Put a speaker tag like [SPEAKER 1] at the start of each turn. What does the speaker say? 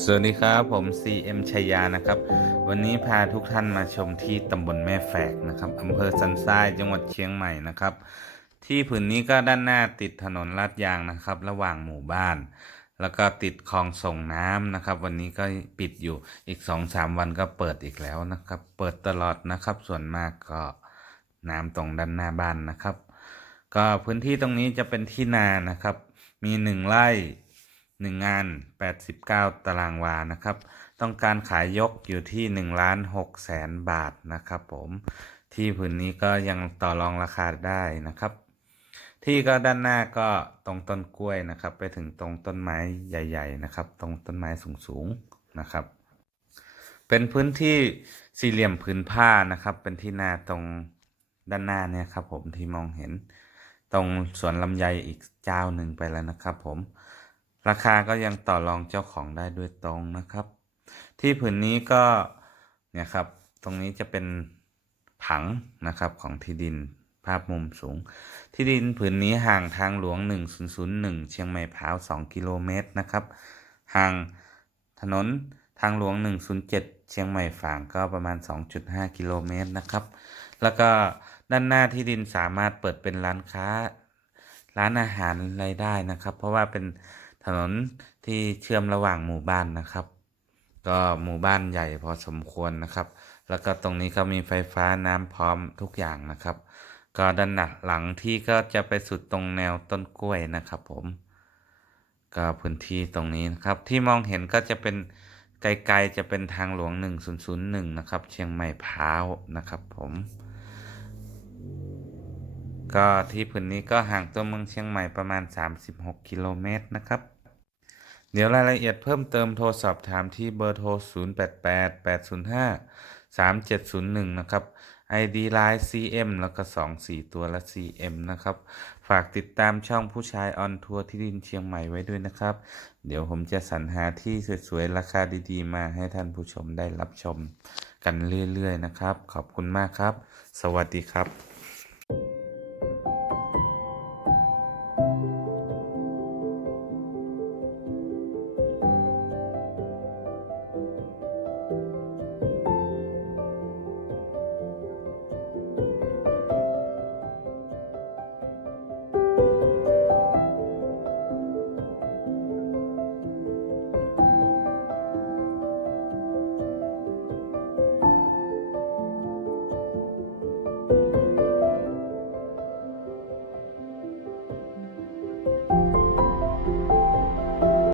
[SPEAKER 1] สวัสดีครับ ผม CM ชัยยานะครับ วันนี้พาทุกท่านมาชมที่ตำบลแม่แฝกนะครับอำเภอสันทรายจังหวัดเชียงใหม่นะครับ ที่ผืนนี้ก็ด้านหน้าติดถนนลาดยางนะครับ ระหว่างหมู่บ้าน แล้วก็ติดคลองส่งน้ำนะครับ วันนี้ก็ปิดอยู่อีกสองสามวันก็เปิดอีกแล้วนะครับ เปิดตลอดนะครับ ส่วนมากก็น้ำตรงด้านหน้าบ้านนะครับ ก็พื้นที่ตรงนี้จะเป็นที่นานะครับ มีหนึ่งไร่ หนึ่งาน 89 ตารางวานะครับ ต้องการขายยกอยู่ที่1ล้าน6แสนบาทนะครับผม ที่พื้นนี้ก็ยังต่อรองราคาได้นะครับ ที่ก็ด้านหน้าก็ตรงต้นกล้วยนะครับ ไปถึงตรงต้นไม้ใหญ่ ๆ นะครับ ตรงต้นไม้สูงๆนะครับ เป็นพื้นที่สี่เหลี่ยมผืนผ้านะครับ เป็นที่นาตรงด้านหน้าเนี่ยครับผมที่มองเห็นตรงสวนลำไยอีกเจ้าหนึ่งไปแล้วนะครับผม ราคาก็ยังต่อรองเจ้าของได้ด้วยตรงนะครับ ที่ผืนนี้ก็เนี่ยครับตรงนี้จะเป็นผังนะครับของที่ดินภาพมุมสูง ที่ดินผืนนี้ห่างทางหลวง 1001 เชียงใหม่พร้าว 2 กิโลเมตรนะครับ ห่างถนนทางหลวง 107 เชียงใหม่ฝางก็ประมาณ 2.5 กิโลเมตรนะครับ แล้วก็ด้านหน้าที่ดินสามารถเปิดเป็นร้านค้า ร้านอาหารอะไรได้นะครับ เพราะว่าเป็น ถนนที่เชื่อมระหว่างหมู่บ้านนะครับ ก็หมู่บ้านใหญ่พอสมควรนะครับ แล้วก็ตรงนี้ก็มีไฟฟ้าน้ำพร้อมทุกอย่างนะครับ ก็ด้านหลังที่ก็จะไปสุดตรงแนวต้นกล้วยนะครับ ผมก็พื้นที่ตรงนี้นะครับ ที่มองเห็นก็จะเป็นไกลๆจะเป็นทางหลวง 1001 นะครับ เชียงใหม่พร้าวนะครับผม ก็ที่พื้นนี้ก็ห่างตัวเมืองเชียงใหม่ประมาณ 36 กิโลเมตรนะครับ เดี๋ยวรายละเอียดเพิ่มเติมโทรสอบถามที่เบอร์โทร 088 805 3701 นะครับ ID Line CM แล้วก็ 2 4 ตัวละ CM นะครับ ฝากติดตามช่องผู้ชายออนทัวร์ที่ดินเชียงใหม่ไว้ด้วยนะครับ เดี๋ยวผมจะสรรหาที่สวยๆ ราคาดีๆ มาให้ท่านผู้ชมได้รับชมกันเรื่อยๆ นะครับ ขอบคุณมากครับ สวัสดีครับ